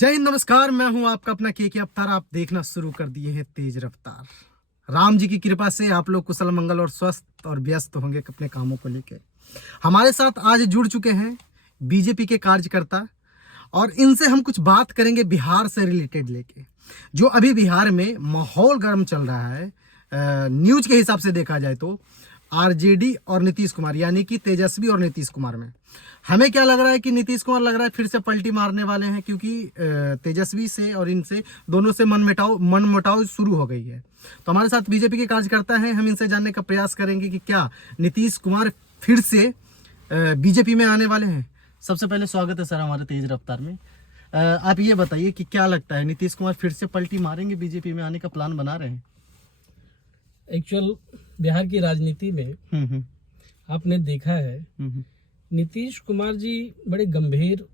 जय हिंद, नमस्कार। मैं हूं आपका अपना के अवतार। आप देखना शुरू कर दिए हैं तेज रफ्तार। राम जी की कृपा से आप लोग कुशल मंगल और स्वस्थ और व्यस्त होंगे अपने कामों को लेके। हमारे साथ आज जुड़ चुके हैं बीजेपी के कार्यकर्ता और इनसे हम कुछ बात करेंगे बिहार से रिलेटेड लेके। जो अभी बिहार में माहौल गर्म चल रहा है, न्यूज के हिसाब से देखा जाए तो आरजेडी और नीतीश कुमार यानी कि तेजस्वी और नीतीश कुमार में हमें क्या लग रहा है कि नीतीश कुमार लग रहा है फिर से पलटी मारने वाले हैं, क्योंकि तेजस्वी से और इनसे दोनों से मन मुटाव शुरू हो गई है। तो हमारे साथ बीजेपी के कार्यकर्ता हैं, हम इनसे जानने का प्रयास करेंगे कि क्या नीतीश कुमार फिर से बीजेपी में आने वाले हैं। सबसे पहले स्वागत है सर हमारे तेज रफ्तार में। आप ये बताइए कि क्या लगता है नीतीश कुमार फिर से पलटी मारेंगे, बीजेपी में आने का प्लान बना रहे हैं? एक्चुअल बिहार की राजनीति में आपने देखा है नीतीश कुमार जी बड़े गंभीर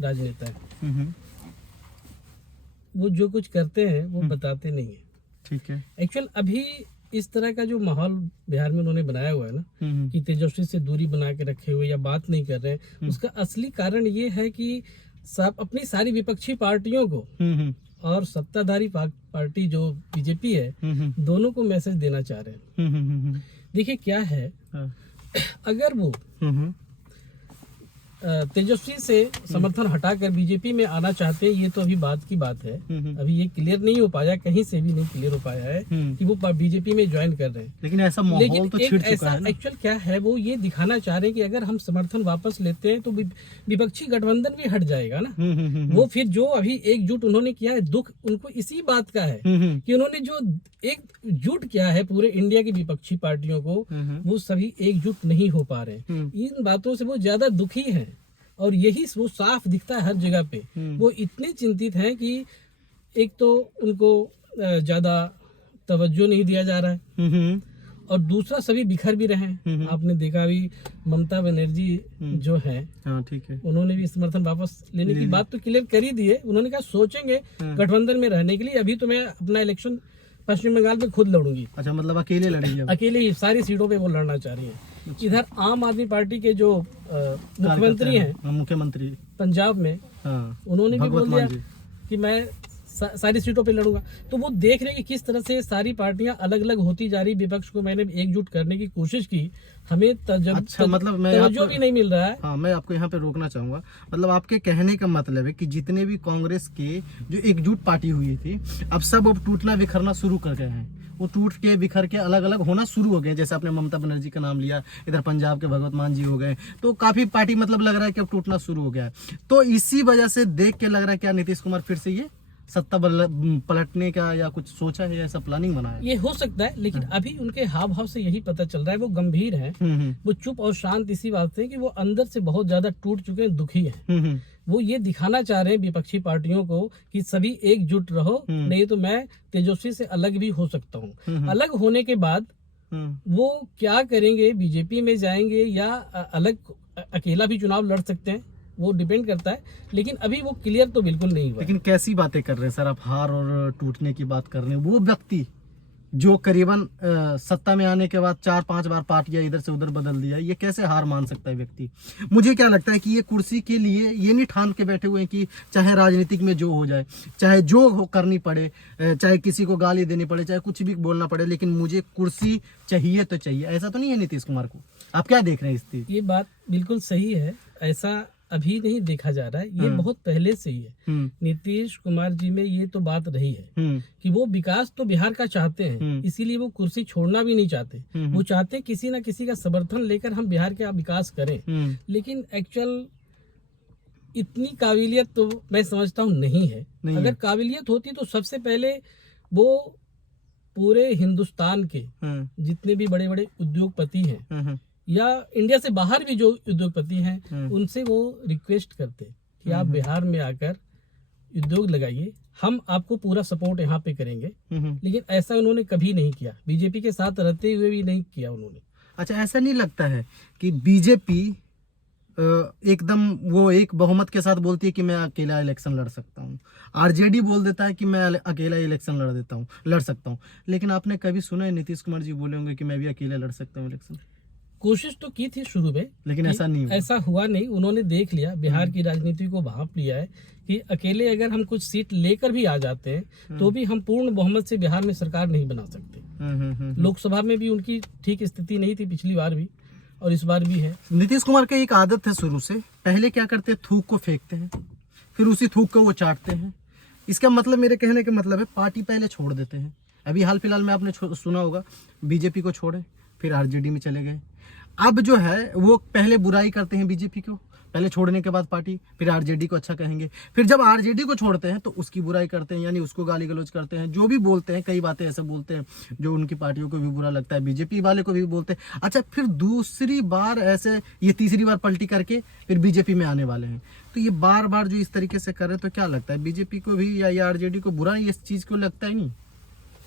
राजनेता हैं। वो जो कुछ करते हैं वो बताते नहीं है। ठीक है। एक्चुअल अभी इस तरह का जो माहौल बिहार में उन्होंने बनाया हुआ है ना कि तेजस्वी से दूरी बना के रखे हुए या बात नहीं कर रहे हैं, उसका असली कारण ये है कि सब अपनी सारी विपक्षी पार्टियों को और सत्ताधारी पार्टी जो बीजेपी है दोनों को मैसेज देना चाह रहे हैं। देखिए क्या है, अगर वो तेजस्वी से समर्थन हटाकर बीजेपी में आना चाहते हैं, ये तो अभी बात की बात है। अभी ये क्लियर नहीं हो पाया, कहीं से भी नहीं क्लियर हो पाया है कि वो बीजेपी में ज्वाइन कर रहे हैं। लेकिन ऐसा माहौल तो छिड़ चुका है ना। एक्चुअल क्या है, वो ये दिखाना चाह रहे हैं कि अगर हम समर्थन वापस लेते हैं तो विपक्षी गठबंधन भी हट जाएगा ना। वो फिर जो अभी एकजुट उन्होंने किया है, दुख उनको इसी बात का है कि उन्होंने जो एकजुट किया है पूरे इंडिया की विपक्षी पार्टियों को, वो सभी एकजुट नहीं हो पा रहे। इन बातों से वो ज्यादा दुखी है और यही वो साफ दिखता है हर जगह पे। वो इतने चिंतित हैं कि एक तो उनको ज्यादा तवज्जो नहीं दिया जा रहा है और दूसरा सभी बिखर भी रहे हैं। आपने देखा अभी ममता बनर्जी जो है, ठीक है, उन्होंने भी समर्थन वापस लेने की बात तो क्लियर कर ही दी है। उन्होंने कहा सोचेंगे गठबंधन में रहने के लिए, अभी तो मैं अपना इलेक्शन पश्चिम बंगाल में खुद लड़ूंगी। अच्छा, मतलब अकेले लड़ेंगे? अकेले ही सारी सीटों पे वो लड़ना चाह रही है। इधर आम आदमी पार्टी के जो मुख्यमंत्री हैं, मुख्यमंत्री पंजाब में, उन्होंने भी बोल दिया कि मैं सारी सीटों पे लड़ूंगा। तो वो देख रहे हैं कि किस तरह से सारी पार्टियां अलग अलग होती जा रही। विपक्ष को मैंने एकजुट करने की कोशिश की, हमें मतलब तवज्जो भी नहीं मिल रहा है। हाँ, मैं आपको यहाँ पे रोकना चाहूंगा। मतलब आपके कहने का मतलब है कि जितने भी कांग्रेस के जो एकजुट पार्टी हुई थी, अब सब अब टूटना बिखरना शुरू कर गए हैं। वो टूट के बिखर के अलग अलग होना शुरू हो गए। जैसे आपने ममता बनर्जी का नाम लिया, इधर पंजाब के भगवत मान जी हो गए, तो काफी पार्टी मतलब लग रहा है कि अब टूटना शुरू हो गया है। तो इसी वजह से देख के लग रहा है क्या नीतीश कुमार फिर से ये सत्ता पलटने का या कुछ सोचा है, ऐसा प्लानिंग बना है? ये हो सकता है, लेकिन अभी उनके हाव भाव से यही पता चल रहा है वो गंभीर हैं। वो चुप और शांत इसी बात से कि वो अंदर से बहुत ज्यादा टूट चुके हैं, दुखी हैं। वो ये दिखाना चाह रहे हैं विपक्षी पार्टियों को कि सभी एकजुट रहो, नहीं तो मैं तेजस्वी से अलग भी हो सकता हूँ। अलग होने के बाद वो क्या करेंगे, बीजेपी में जाएंगे या अलग अकेला भी चुनाव लड़ सकते हैं, वो डिपेंड करता है। लेकिन अभी वो क्लियर तो बिल्कुल नहीं हुआ। लेकिन कैसी बातें कर रहे हैं सर आप? हार और टूटने की बात कर रहे हैं। वो व्यक्ति जो करीबन सत्ता में आने के बाद 4-5 बार पार्टियां इधर से उधर बदल दिया, ये कैसे हार मान सकता है व्यक्ति? मुझे क्या लगता है कि ये कुर्सी के लिए ये नहीं ठान के बैठे हुए हैं कि चाहे राजनीतिक में जो हो जाए, चाहे जो हो करनी पड़े, चाहे किसी को गाली देनी पड़े, चाहे कुछ भी बोलना पड़े, लेकिन मुझे कुर्सी चाहिए तो चाहिए। ऐसा तो नहीं है नीतीश कुमार को? आप क्या देख रहे हैं इस? ये बात बिल्कुल सही है, ऐसा अभी नहीं देखा जा रहा है, ये बहुत पहले से ही है। नीतीश कुमार जी में ये तो बात रही है कि वो विकास तो बिहार का चाहते हैं, इसीलिए वो कुर्सी छोड़ना भी नहीं चाहते। वो चाहते हैं किसी ना किसी का समर्थन लेकर हम बिहार का विकास करें। लेकिन एक्चुअल इतनी काबिलियत तो मैं समझता हूँ नहीं है। अगर काबिलियत होती तो सबसे पहले वो पूरे हिंदुस्तान के जितने भी बड़े बड़े उद्योगपति हैं या इंडिया से बाहर भी जो उद्योगपति हैं, उनसे वो रिक्वेस्ट करते कि आप बिहार में आकर उद्योग लगाइए, हम आपको पूरा सपोर्ट यहाँ पे करेंगे। लेकिन ऐसा उन्होंने कभी नहीं किया, बीजेपी के साथ रहते हुए भी नहीं किया उन्होंने। अच्छा, ऐसा नहीं लगता है कि बीजेपी एकदम वो एक बहुमत के साथ बोलती है कि मैं अकेला इलेक्शन लड़ सकता हूँ, आरजेडी बोल देता है कि मैं अकेला इलेक्शन लड़ सकता हूँ, लेकिन आपने कभी सुना है नीतीश कुमार जी बोले होंगे कि मैं भी अकेला लड़ सकता हूँ इलेक्शन? कोशिश तो की थी शुरू में, लेकिन ऐसा नहीं हुआ। ऐसा हुआ नहीं। उन्होंने देख लिया, बिहार की राजनीति को भांप लिया है कि अकेले अगर हम कुछ सीट लेकर भी आ जाते हैं तो भी हम पूर्ण बहुमत से बिहार में सरकार नहीं बना सकते। लोकसभा में भी उनकी ठीक स्थिति नहीं थी, पिछली बार भी और इस बार भी है। नीतीश कुमार की एक आदत है शुरू से, पहले क्या करते हैं, थूक को फेंकते हैं, फिर उसी थूक को वो चाटते हैं। इसका मतलब, मेरे कहने का मतलब है, पार्टी पहले छोड़ देते हैं। अभी हाल फिलहाल में आपने सुना होगा, बीजेपी को छोड़े, फिर आरजेडी में चले गए। अब जो है वो पहले बुराई करते हैं बीजेपी को, पहले छोड़ने के बाद पार्टी, फिर आरजेडी को अच्छा कहेंगे, फिर जब आरजेडी को छोड़ते हैं तो उसकी बुराई करते हैं, यानी उसको गाली गलौज करते हैं, जो भी बोलते हैं, कई बातें ऐसे बोलते हैं जो उनकी पार्टियों को भी बुरा लगता है, बीजेपी वाले को भी बोलते हैं। अच्छा, फिर दूसरी बार ऐसे, ये तीसरी बार पलटी करके फिर बीजेपी में आने वाले हैं। तो ये बार बार जो इस तरीके से कर रहे हैं, तो क्या लगता है बीजेपी को भी या आरजेडी को बुरा इस चीज को लगता ही नहीं?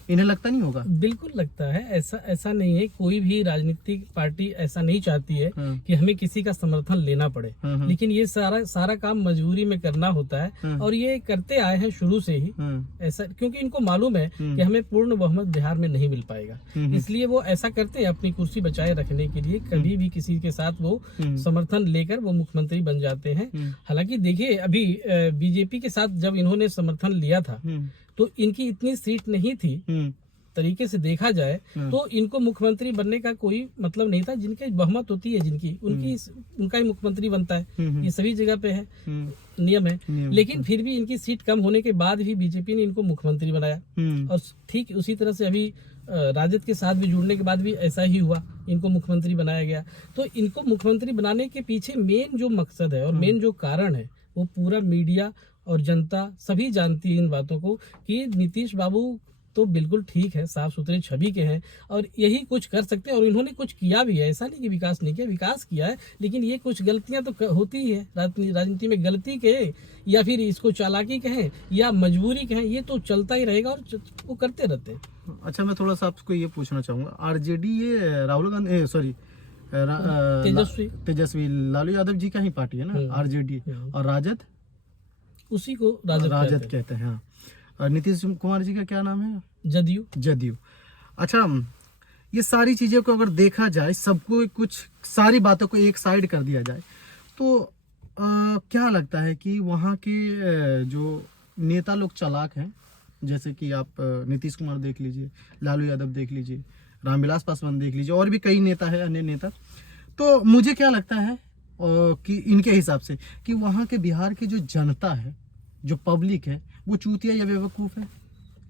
इन्हें लगता नहीं होगा? बिल्कुल लगता है। ऐसा नहीं है, कोई भी राजनीतिक पार्टी ऐसा नहीं चाहती है कि हमें किसी का समर्थन लेना पड़े, लेकिन ये सारा काम मजबूरी में करना होता है और ये करते आए हैं शुरू से ही ऐसा, क्योंकि इनको मालूम है कि हमें पूर्ण बहुमत बिहार में नहीं मिल पाएगा, इसलिए वो ऐसा करते हैं अपनी कुर्सी बचाए रखने के लिए। कभी भी किसी के साथ वो समर्थन लेकर वो मुख्यमंत्री बन जाते हैं। हालांकि देखिए, अभी बीजेपी के साथ जब इन्होंने समर्थन लिया था तो इनकी इतनी सीट नहीं थी, तरीके से देखा जाए तो इनको मुख्यमंत्री बनने का कोई मतलब नहीं था। जिनकी बहुमत होती है, उनका ही मुख्यमंत्री बनता है, ये सभी जगह पे है, नियम है। लेकिन फिर भी इनकी सीट कम होने के बाद भी बीजेपी ने इनको मुख्यमंत्री बनाया और ठीक उसी तरह से अभी राजद के साथ भी जुड़ने के बाद भी ऐसा ही हुआ, इनको मुख्यमंत्री बनाया गया। तो इनको मुख्यमंत्री बनाने के पीछे मेन जो मकसद है और मेन जो कारण है, वो पूरा मीडिया और जनता सभी जानती है इन बातों को कि नीतीश बाबू तो बिल्कुल ठीक है, साफ सुथरे छवि के हैं और यही कुछ कर सकते हैं। और इन्होंने कुछ किया भी है, ऐसा नहीं कि विकास नहीं किया, विकास किया है, लेकिन ये कुछ गलतियां तो होती ही है राजनीति में। गलती कहे या फिर इसको चालाकी कहें या मजबूरी कहें, ये तो चलता ही रहेगा और वो करते रहते हैं। अच्छा, मैं थोड़ा सा आपको ये पूछना चाहूंगा, आरजेडी ये राहुल गांधी, सॉरी तेजस्वी लालू यादव जी का ही पार्टी है ना आरजेडी, और राजद उसी को राजद कहते हैं। और नीतीश कुमार जी का क्या नाम है? जदयू। अच्छा, ये सारी चीजें को अगर देखा जाए, सबको कुछ सारी बातों को एक साइड कर दिया जाए तो क्या लगता है कि वहाँ के जो नेता लोग चालाक हैं, जैसे कि आप नीतीश कुमार देख लीजिए, लालू यादव देख लीजिए, रामविलास पासवान देख लीजिए, और भी कई नेता है, अन्य नेता। तो मुझे क्या लगता है कि इनके हिसाब से कि वहाँ के बिहार की जो जनता है, जो पब्लिक है, वो चूतिया या बेवकूफ़ है।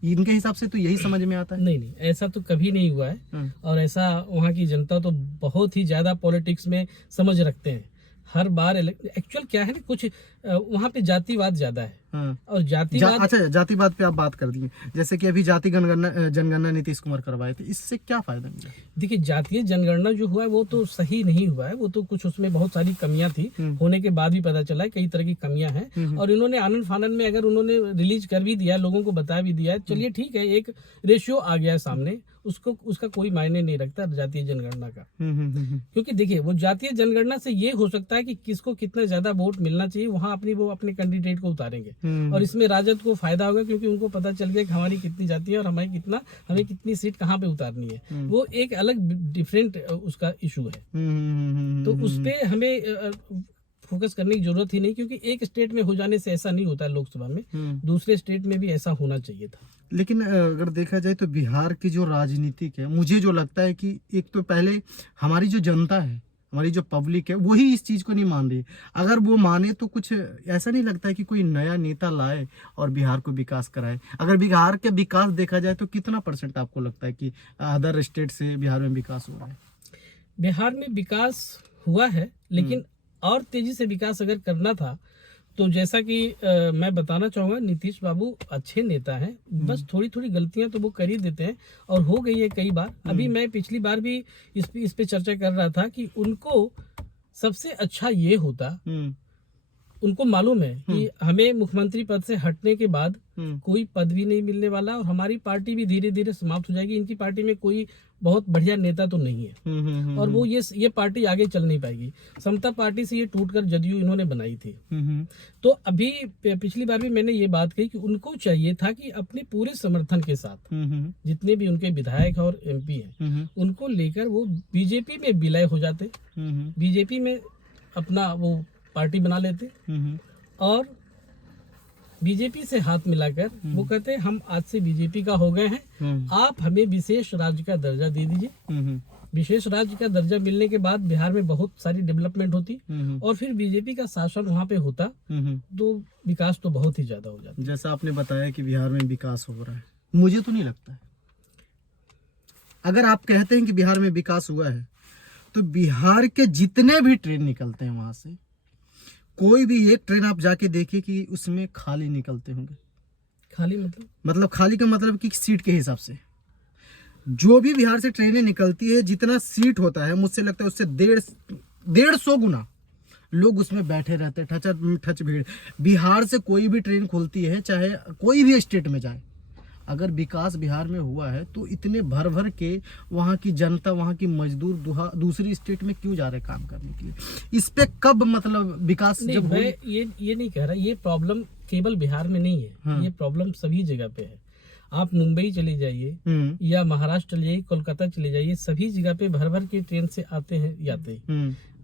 इनके हिसाब से तो यही समझ में आता है। नहीं, ऐसा तो कभी नहीं हुआ है और ऐसा वहाँ की जनता तो बहुत ही ज्यादा पॉलिटिक्स में समझ रखते हैं। हर बार एक्चुअल क्या है ना, कुछ वहाँ पे जातिवाद ज्यादा है और जातिवाद अच्छा, जातिवाद पे आप बात कर दिए, जैसे कि अभी जाति जनगणना नीतीश कुमार करवाए थे, इससे क्या फायदा मिला? देखिए, जातीय जनगणना जो हुआ है वो तो सही नहीं हुआ है, वो तो कुछ उसमें बहुत सारी कमियां थी, होने के बाद भी पता चला है कई तरह की कमियां हैं। और इन्होंने आनंद फानन में अगर उन्होंने रिलीज कर भी दिया, लोगों को बता भी दिया, चलिए ठीक है, एक रेशियो आ गया है सामने, उसका कोई मायने नहीं रखता जातीय जनगणना का। क्योंकि देखिए, वो जातीय जनगणना से ये हो सकता है कि किसको कितना ज्यादा वोट मिलना चाहिए, वहां वो अपने कैंडिडेट को उतारेंगे और इसमें राजद को फायदा होगा, क्योंकि उनको पता चल गया कि हमारी कितनी जाती है और हमें कितनी सीट कहाँ पे उतारनी है। वो एक अलग डिफरेंट उसका इशू है, तो उस पे हमें फोकस करने की जरूरत ही नहीं, क्योंकि एक स्टेट में हो जाने से ऐसा नहीं होता है लोकसभा में, दूसरे स्टेट में भी ऐसा होना चाहिए था। लेकिन अगर देखा जाए तो बिहार की जो राजनीतिक है, मुझे जो लगता है कि एक तो पहले हमारी जो जनता है, हमारी जो पब्लिक है, वही इस चीज को नहीं मान रही। अगर वो माने तो कुछ ऐसा नहीं लगता है कि कोई नया नेता लाए और बिहार को विकास कराए। अगर बिहार के विकास देखा जाए तो कितना % आपको लगता है कि अदर स्टेट से बिहार में विकास हो रहा है? बिहार में विकास हुआ है, लेकिन और तेजी से विकास अगर करना था तो जैसा कि मैं बताना चाहूंगा, नीतीश बाबू अच्छे नेता हैं, बस थोड़ी थोड़ी गलतियां तो वो कर ही देते हैं और हो गई है कई बार। अभी मैं पिछली बार भी इस पे चर्चा कर रहा था कि उनको सबसे अच्छा ये होता, उनको मालूम है कि हमें मुख्यमंत्री पद से हटने के बाद कोई पद भी नहीं मिलने वाला और हमारी पार्टी भी धीरे धीरे समाप्त हो जाएगी, इनकी पार्टी में कोई बहुत बढ़िया नेता तो नहीं है, और वो ये पार्टी आगे चल नहीं पाएगी। समता पार्टी से ये टूटकर जदयू इन्होंने बनाई थी। तो अभी पिछली बार भी मैंने ये बात कही कि उनको चाहिए था कि अपने पूरे समर्थन के साथ जितने भी उनके विधायक और एमपी हैं उनको लेकर वो बीजेपी में विलय हो जाते, बीजेपी में अपना वो पार्टी बना लेते, और बीजेपी से हाथ मिलाकर वो कहते हम आज से बीजेपी का हो गए हैं, आप हमें विशेष राज्य का दर्जा दे दीजिए। विशेष राज्य का दर्जा मिलने के बाद बिहार में बहुत सारी डेवलपमेंट होती और फिर बीजेपी का शासन वहाँ पे होता, तो विकास तो बहुत ही ज्यादा हो जाता। जैसा आपने बताया कि बिहार में विकास हो रहा है, मुझे तो नहीं लगता है। अगर आप कहते हैं कि बिहार में विकास हुआ है, तो बिहार के जितने भी ट्रेन निकलते हैं वहां से कोई भी एक ट्रेन आप जाके देखिए कि उसमें खाली निकलते होंगे। खाली मतलब खाली का मतलब कि सीट के हिसाब से जो भी बिहार से ट्रेनें निकलती है, जितना सीट होता है मुझसे लगता है उससे 150 गुना लोग उसमें बैठे रहते हैं। ठच भीड़। बिहार से कोई भी ट्रेन खुलती है, चाहे कोई भी स्टेट में जाए, अगर विकास बिहार में हुआ है तो इतने भर भर के वहाँ की जनता, वहाँ की मजदूर दूसरी स्टेट में क्यों जा रहे काम करने के लिए? इस पे कब मतलब विकास जब मैं ये नहीं कह रहा, ये प्रॉब्लम केवल बिहार में नहीं है। हाँ। ये प्रॉब्लम सभी जगह पे है। आप मुंबई चले जाइए या महाराष्ट्र चले जाइए, कोलकाता चले जाइए, सभी जगह पे भर भर के ट्रेन से आते हैं यात्री।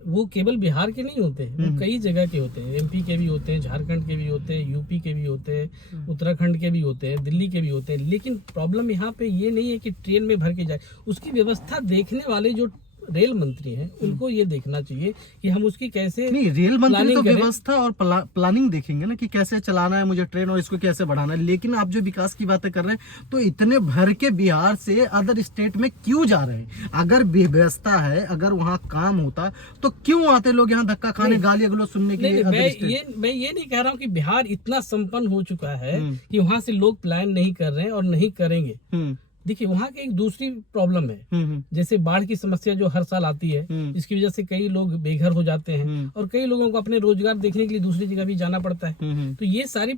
वो केवल बिहार के नहीं होते, वो कई जगह के होते हैं। एमपी के भी होते हैं, झारखंड के भी होते हैं, यूपी के भी होते हैं, उत्तराखंड के भी होते हैं, दिल्ली के भी होते हैं। लेकिन प्रॉब्लम यहाँ पे ये नहीं है कि ट्रेन में भर के जाए, उसकी व्यवस्था देखने वाले जो रेल मंत्री हैं उनको ये देखना चाहिए कि हम उसकी कैसे नहीं, रेल मंत्री तो व्यवस्था और प्लानिंग देखेंगे ना कि कैसे चलाना है मुझे ट्रेन और इसको कैसे बढ़ाना है। लेकिन आप जो विकास की बातें कर रहे हैं तो इतने भर के बिहार से अदर स्टेट में क्यों जा रहे हैं? अगर व्यवस्था है, अगर वहाँ काम होता तो क्यों आते लोग यहाँ धक्का खाने, गाली गलौज सुनने के लिए? मैं ये नहीं कह रहा हूँ कि बिहार इतना संपन्न हो चुका है कि वहाँ से लोग प्लान नहीं कर रहे हैं और नहीं करेंगे। देखिए वहाँ की एक दूसरी प्रॉब्लम है, जैसे बाढ़ की समस्या जो हर साल आती है, इसकी वजह से कई लोग बेघर हो जाते हैं और कई लोगों को अपने रोजगार देखने के लिए दूसरी जगह भी जाना पड़ता है। तो ये सारी